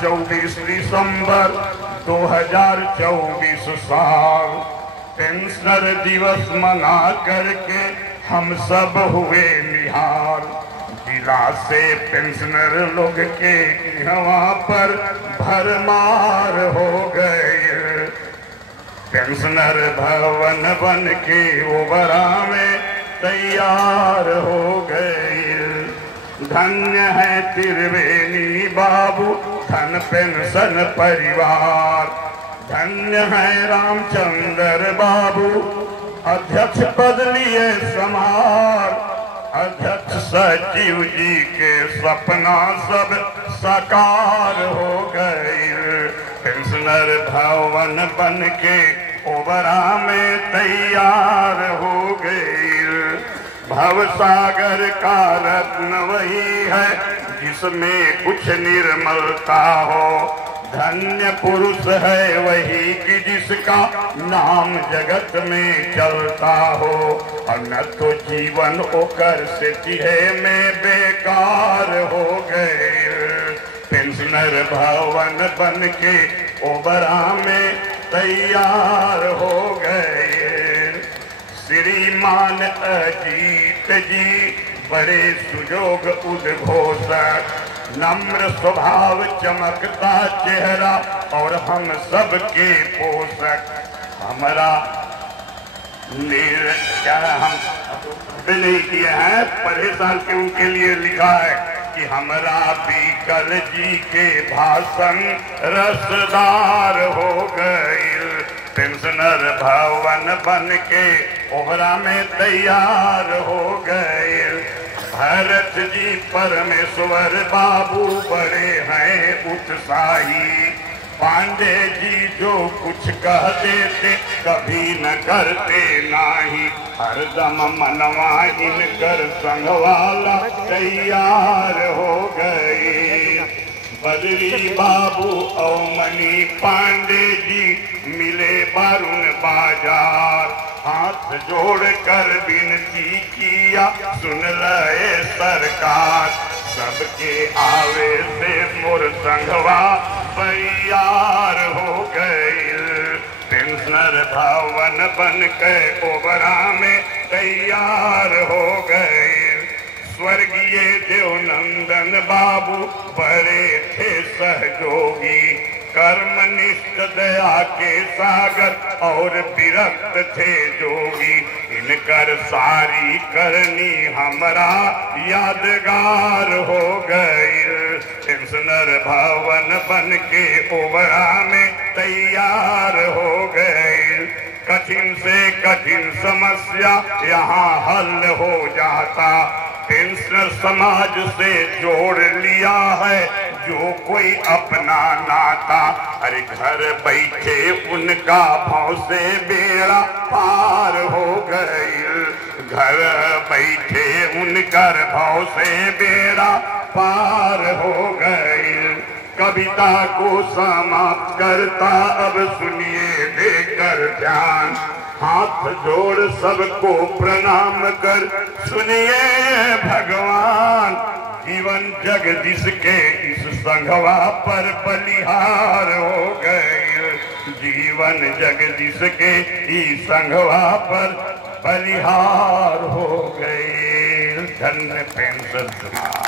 24 दिसंबर 2024 साल पेंशनर दिवस मना करके हम सब हुए निहार। जिला से पेंशनर लोग के वहाँ पर भरमार हो गए। पेंशनर भवन बन के ओबरा में तैयार हो गए। धन्य है त्रिवेणी बाबू धन पेंशन परिवार। धन्य है रामचंद्र बाबू अध्यक्ष पद लिए समार। अध्यक्ष सचिव जी के सपना सब साकार हो गए। पेंशनर भवन बन के ओबरा में तैयार हो गए। भवसागर का रत्न वही है जिसमें कुछ निर्मलता हो। धन्य पुरुष है वही कि जिसका नाम जगत में चलता हो। और न तो जीवन ओकर से चिहे में बेकार हो गए। पेंशनर भवन बन के ओबरा में तैयार हो गए। श्रीमान अजीत जी बड़े सुजोग उद्घोषक, नम्र स्वभाव चमकता चेहरा और हम सबके पोषक। हमारा क्या हम नहीं किए हैं, पढ़े साल के उनके लिए लिखा है कि हमरा बीकल जी के भाषण रसदार हो गए। पेंशनर भवन बन के ओबरा में तैयार हो गए। भरत जी परमेश्वर बाबू बड़े हैं उत्साही। पांडे जी जो कुछ कह देते कभी न करते नाही। हरदम मनवा इनकर संगवाला तैयार हो गए। बदरी बाबू और मनी पांडे जी मिले वरुण बाजार। हाथ जोड़कर विनती किया सुन ले सरकार। सबके आवे से मोर संगवा तैयार हो गए। पेंशनर भवन बन के ओबरा में तैयार हो गए। स्वर्गीय देवनंदन बाबू बड़े थे सहयोगी। कर्मनिष्ठ दया के सागर और विरक्त थे जोगी। इनकर सारी करनी हमरा यादगार हो गई। पेंशनर भवन बन के ओबरा में तैयार हो गए। कठिन से कठिन समस्या यहाँ हल हो जाता। पेंशनर समाज से जोड़ लिया है जो कोई अपना नाता। अरे घर बैठे उनका भाव से बेड़ा पार हो गई। घर बैठे उनकर भाव से बेड़ा पार हो गई। कविता को समाप्त करता अब सुनिए देकर ध्यान। हाथ जोड़ सबको प्रणाम कर सुनिए भगवान। जीवन जगदीश के इस संघवा पर बलिहार हो गए। जीवन जगदीश के इस संघवा पर बलिहार हो गए। धन्य पेंशन समाज।